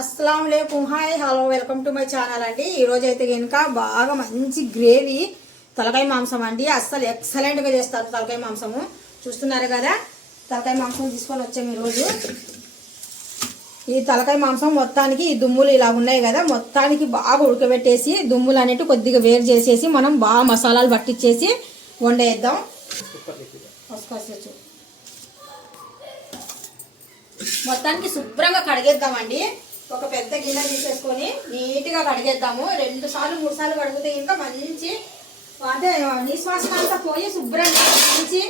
अस्सलाम वालेकुम hi hello welcome to my channel అండి। ఈ రోజు అయితే గనుక బాగా మంచి గ్రేవీ తలకాయ మాంసం అండి। అస్సలు ఎక్సలెంట్ గా చేస్తారు తలకాయ మాంసము। చూస్తున్నారు కదా, తలకాయ మాంసం తీసుకొని వచ్చాము ఈ రోజు। ఈ తలకాయ మాంసం మొత్తానికి ఈ దుమ్ములు ఇలా ఉన్నాయి కదా, మొత్తానికి బాగా ఉడకబెట్టేసి దుమ్ములు అనేటి కొద్దిగా వేరు చేసేసి మనం బాగా మసాలాలు పట్టించేసి వండేద్దాం। మొత్తానికి శుభ్రంగా కడిగేద్దామండి। ఒక పెద్ద గిన్నె తీసేసుకొని నీట్గా కడిగేద్దాము। 2 సార్లు 3 సార్లు కడిగితే ఇంకా మంచి అంటే నీశ్వాసన అంతా పోయి శుభ్రంగా మంచి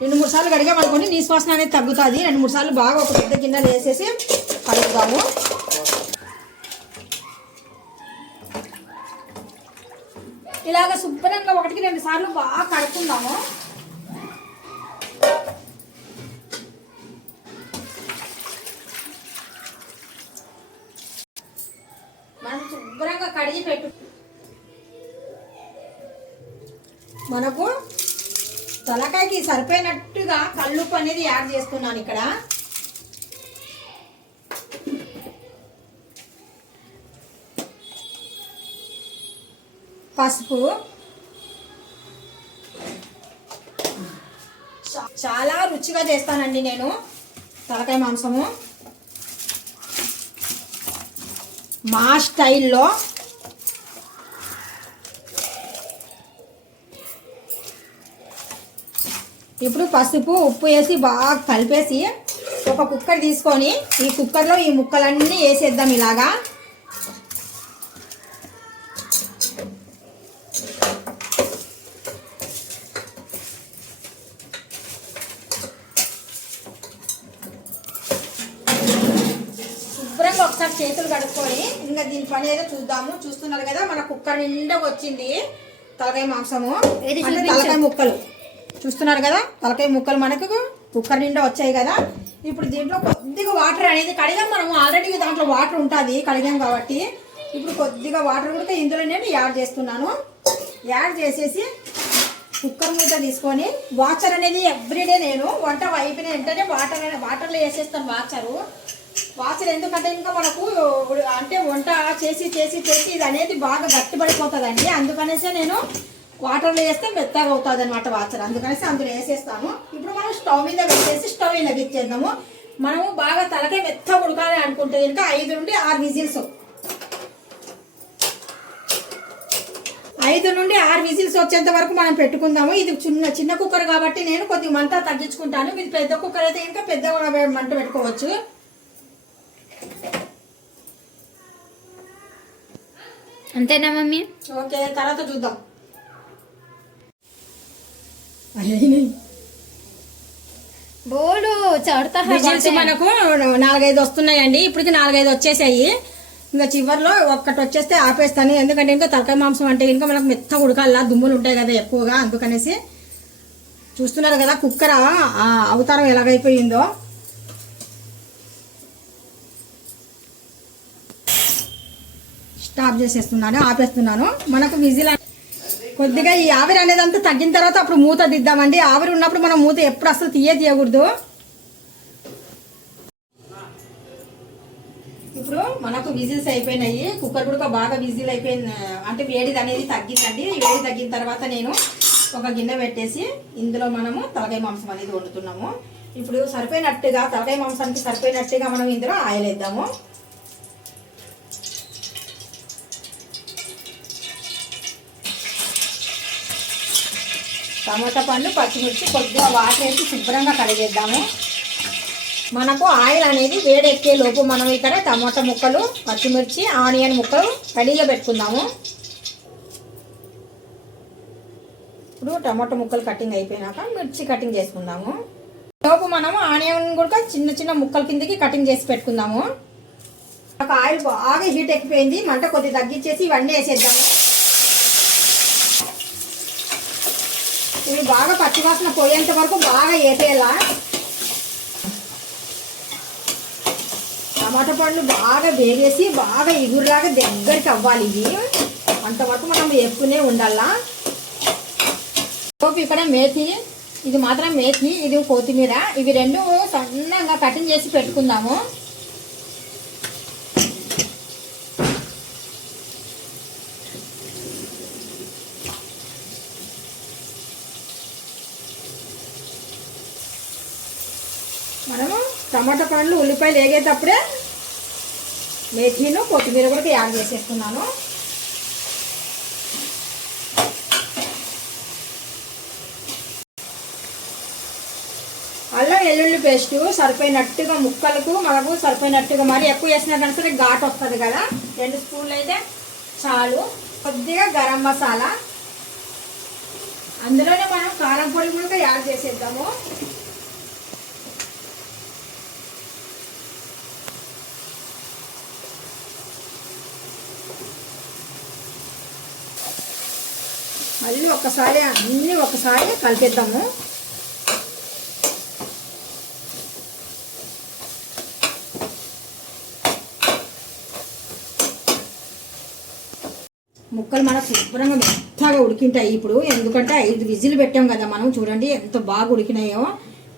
2-3 సార్లు కడిగామనుకోండి నీశ్వాసన అనేది తగ్గుతుంది। 2-3 సార్లు బాగా ఒక పెద్ద గిన్నెలు వేసేసి కడుగుదాము। ఇలాగ శుభ్రంగా 1-2 సార్లు బాగా కడుక్కుందాము। మనం శుభ్రంగా కడిగి పెట్టు మనకు తలకాయకి సరిపోయినట్టుగా కల్లుప్పు అనేది యాడ్ చేస్తున్నాను ఇక్కడ। పసుపు చాలా రుచిగా చేస్తానండి నేను తలకాయ మాంసము మా స్టైల్లో। ఇప్పుడు పసుపు ఉప్పు వేసి బాగా కలిపేసి ఒక కుక్కర్ తీసుకొని ఈ కుక్కర్లో ఈ ముక్కలన్నీ వేసేద్దాం ఇలాగా। శుభ్రంగా ఒకసారి చేతులు కడుక్కొని ఇంకా దీని పని ఏదో చూద్దాము। చూస్తున్నారు కదా, మన కుక్కర్ నిండా వచ్చింది తలకాయ మాంసము అంటే తలకాయ ముక్కలు। చూస్తున్నారు కదా, తలకాయ ముక్కలు మనకు కుక్కర్ నిండా వచ్చాయి కదా। ఇప్పుడు దీంట్లో కొద్దిగా వాటర్ అనేది కడిగాం, మనం ఆల్రెడీ దాంట్లో వాటర్ ఉంటుంది కడిగాం కాబట్టి ఇప్పుడు కొద్దిగా వాటర్ కూడా ఇందులో నేను యాడ్ చేస్తున్నాను। యాడ్ చేసేసి కుక్కర్ మూత తీసుకొని వాచర్ అనేది ఎవ్రీడే నేను వంట అయిపోయిన వెంటనే వాటర్లో వేసేస్తాను వాచర్ ఎందుకంటే ఇంకా మనకు అంటే వంట చేసి ఇది అనేది బాగా గట్టిపడిపోతుందండి। అందుకనేసి నేను వాటర్లో వేస్తే మెత్తగా అవుతుంది అనమాట వాచర్, అందుకనేసి అందులో వేసేస్తాను। ఇప్పుడు మనం స్టవ్ మీద పెట్టేసి స్టవ్ వెలిగించేద్దాము। మనము బాగా తలకాయ మెత్తగా ఉడకాలి అనుకుంటే ఇంకా 5 నుండి 6 విజిల్స్ 5 నుండి 6 విజిల్స్ వచ్చేంత వరకు మనం పెట్టుకుందాము। ఇది చిన్న కుక్కర్ కాబట్టి నేను కొద్దిగా మంట తగ్గించుకుంటాను। ఇది పెద్ద కుక్కర్ అయితే ఇంకా పెద్ద మంట పెట్టుకోవచ్చు। అంతేనా మమ్మీ? ఓకే, తర్వాత చూద్దాం। బోలు చడతా మనకు 4-5 వస్తున్నాయండి, ఇప్పటికి 4-5 వచ్చేసాయి। ఇంకా చివరిలో ఒక్కటి వచ్చేస్తే ఆపేస్తాను, ఎందుకంటే ఇంకా తలకాయ మాంసం అంటే ఇంకా మనకు మెత్త ఉడకాల, దుమ్ములు ఉంటాయి కదా ఎక్కువగా, అందుకనేసి। చూస్తున్నారు కదా కుక్కర్ అవతారం ఎలాగైపోయిందో। స్టాప్ చేసేస్తున్నాను, ఆపేస్తున్నాను। మనకు విజిల్ కొద్దిగా ఈ ఆవిరి అనేది అంతా తగ్గిన తర్వాత అప్పుడు మూత దిద్దామండి। ఆవిరి ఉన్నప్పుడు మనం మూత ఎప్పుడు అసలు తీయకూడదు। ఇప్పుడు మనకు విజిల్స్ అయిపోయినాయి, కుక్కర్ కూడా బాగా విజిల్ అయిపోయింది, అంటే వేడి అనేది తగ్గిందండి। వేడి తగ్గిన తర్వాత నేను ఒక గిన్నె పెట్టేసి ఇందులో మనము తలకాయ మాంసం అనేది వండుతున్నాము। ఇప్పుడు సరిపోయినట్టుగా తలకాయ మాంసానికి సరిపోయినట్టుగా మనం ఇందులో ఆయిల్ వేద్దాము। టమాటా పండ్లు పచ్చిమిర్చి కొద్దిగా వాటర్ వేసి శుభ్రంగా కడిగేద్దాము। మనకు ఆయిల్ అనేది వేడెక్కే లోపు మనం ఇక్కడ టమాటా ముక్కలు పచ్చిమిర్చి ఆనియన్ ముక్కలు రెడీగా పెట్టుకుందాము। ఇప్పుడు టమాటా ముక్కలు కటింగ్ అయిపోయినాక మిర్చి కటింగ్ చేసుకుందాము। లోపు మనము ఆనియన్ కూడా చిన్న ముక్కల కిందకి కటింగ్ చేసి పెట్టుకుందాము। ఒక ఆయిల్ బాగా హీట్ ఎక్కిపోయింది, మంట కొద్దిగా తగ్గించేసి ఇవన్నీ వేసేద్దాము। ఇవి బాగా పచ్చివాసన పోయేంత వరకు బాగా వేపేలా। టమాటా పండ్లు బాగా వేగేసి బాగా ఎగురులాగా దగ్గరికి అవ్వాలి, ఇవి అంతవరకు మనం వేపుకునే ఉండాలా। ఇక్కడ మేతి ఇది మాత్రం మేతి, ఇది కొత్తిమీర, ఇవి రెండు సన్నగా కటింగ్ చేసి పెట్టుకుందాము। టమాటా పండ్లు ఉల్లిపాయలు వేగేటప్పుడే మెథీను కొత్తిమీర కూడా యాడ్ చేసేస్తున్నాను. అల్లం వెల్లుల్లి పేస్ట్ సరిపోయినట్టుగా ముక్కలకు మనకు సరిపోయినట్టుగా మరి ఎక్కువ వేసినా కానీ సరే ఘాటు వస్తుంది కదా. 2 స్పూన్లు అయితే చాలు. కొద్దిగా గరం మసాలా, అందులోనే మనం కారం పొడి కూడా యాడ్ చేసేద్దాము. మళ్ళీ అన్నీ ఒకసారి కలిపేద్దాము. ముక్కలు మనకు శుభ్రంగా మెత్తగా ఉడికింటాయి ఇప్పుడు. ఎందుకంటే 5 విజిల్ పెట్టాం కదా మనం. చూడండి ఎంత బాగా ఉడికినాయో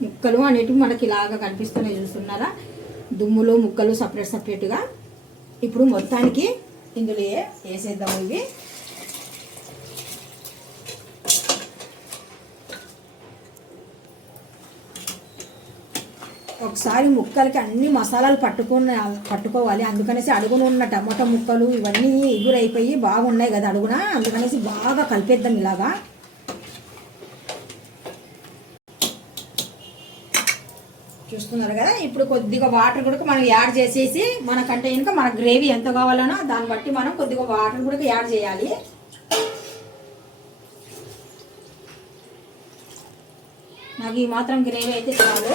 ముక్కలు అనేటివి మనకి ఇలాగా కనిపిస్తున్నాయి. చూస్తున్నారా, దుమ్ములు ముక్కలు సపరేట్గా. ఇప్పుడు మొత్తానికి ఇందులో వేసేద్దాము. ఇవి ఒకసారి ముక్కలకి అన్ని మసాలాలు పట్టుకోవాలి. అందుకనేసి అడుగున ఉన్న టమాటా ముక్కలు ఇవన్నీ ఎగురైపోయి బాగున్నాయి కదా అడుగున. అందుకనేసి బాగా కలిపేద్దాం ఇలాగా. చూస్తున్నారు కదా. ఇప్పుడు కొద్దిగా వాటర్ కూడా మనం యాడ్ చేసేసి మనకంటే ఇంకా మన గ్రేవీ ఎంత కావాలనో దాన్ని బట్టి మనం కొద్దిగా వాటర్ కూడా యాడ్ చేయాలి. నాకు ఈ మాత్రం గ్రేవీ అయితే చాలు.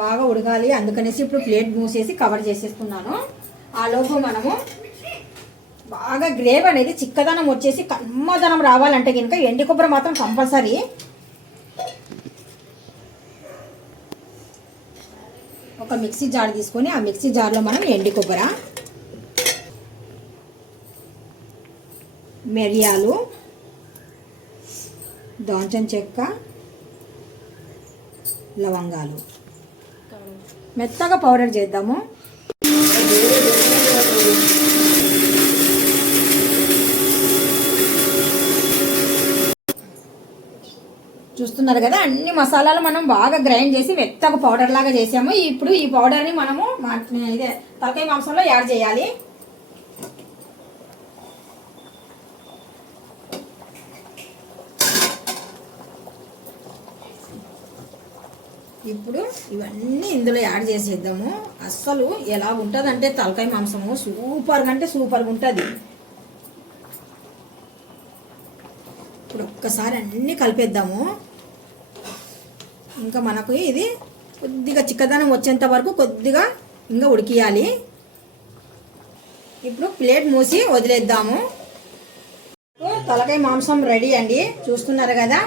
బాగా ఉడకాలి, అందుకనేసి ఇప్పుడు ప్లేట్ మూసేసి కవర్ చేసేస్తున్నాను. ఆ లోపు మనము బాగా గ్రేవీ అనేది చిక్కదనం వచ్చేసి కమ్మదనం రావాలంటే కనుక ఎండి కొబ్బరి మాత్రం కంపల్సరీ. ఒక మిక్సీ జార్ తీసుకొని ఆ మిక్సీ జార్లో మనం ఎండి కొబ్బరి, మిరియాలు, దాల్చిన చెక్క, లవంగాలు మెత్తగా పౌడర్ చేద్దాము. చూస్తున్నారు కదా, అన్ని మసాలాలు మనం బాగా గ్రైండ్ చేసి మెత్తగా పౌడర్ లాగా చేసాము. ఇప్పుడు ఈ పౌడర్ని మనము ఇదే తలకాయ మాంసంలో యాడ్ చేయాలి. ఇప్పుడు ఇవన్నీ ఇందులో యాడ్ చేసేద్దాము. అస్సలు ఎలా ఉంటుందంటే తలకాయ మాంసము సూపర్గా అంటే సూపర్గా ఉంటుంది. ఇప్పుడు ఒక్కసారి అన్నీ కలిపేద్దాము. ఇంకా మనకు ఇది కొద్దిగా చిక్కదనం వచ్చేంత వరకు కొద్దిగా ఇంకా ఉడికియాలి. ఇప్పుడు ప్లేట్ మూసి వదిలేద్దాము. తలకాయ మాంసం రెడీ అండి. చూస్తున్నారు కదా,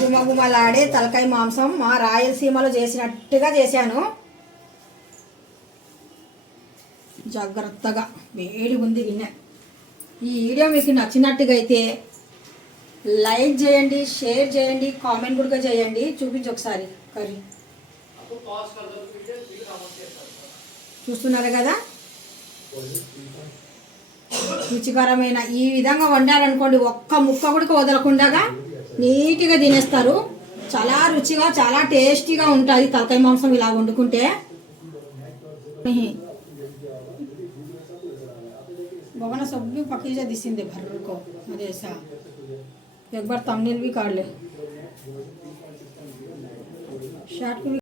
గుమగుమలాడే తలకాయ మాంసం మా రాయలసీమలో చేసినట్టుగా చేశాను. జాగ్రత్తగా వేడి ఉంది గిన్నె. ఈ వీడియో మీకు నచ్చినట్టుగా అయితే లైక్ చేయండి, షేర్ చేయండి, కామెంట్ కూడా చేయండి. చూపించి ఒకసారి కర్రీ. చూస్తున్నారు కదా, రుచికరమైన ఈ విధంగా వండారనుకోండి ఒక్క ముక్క కూడా వదలకుండా నీట్గా తినేస్తారు. చాలా రుచిగా చాలా టేస్టీగా ఉంటుంది తలకాయ మాంసం ఇలా వండుకుంటే. बघा ना सगळी पकीच्या दिसिंदे भरको मध्ये असा एक बार थंबनेल भी काढले शॉर्ट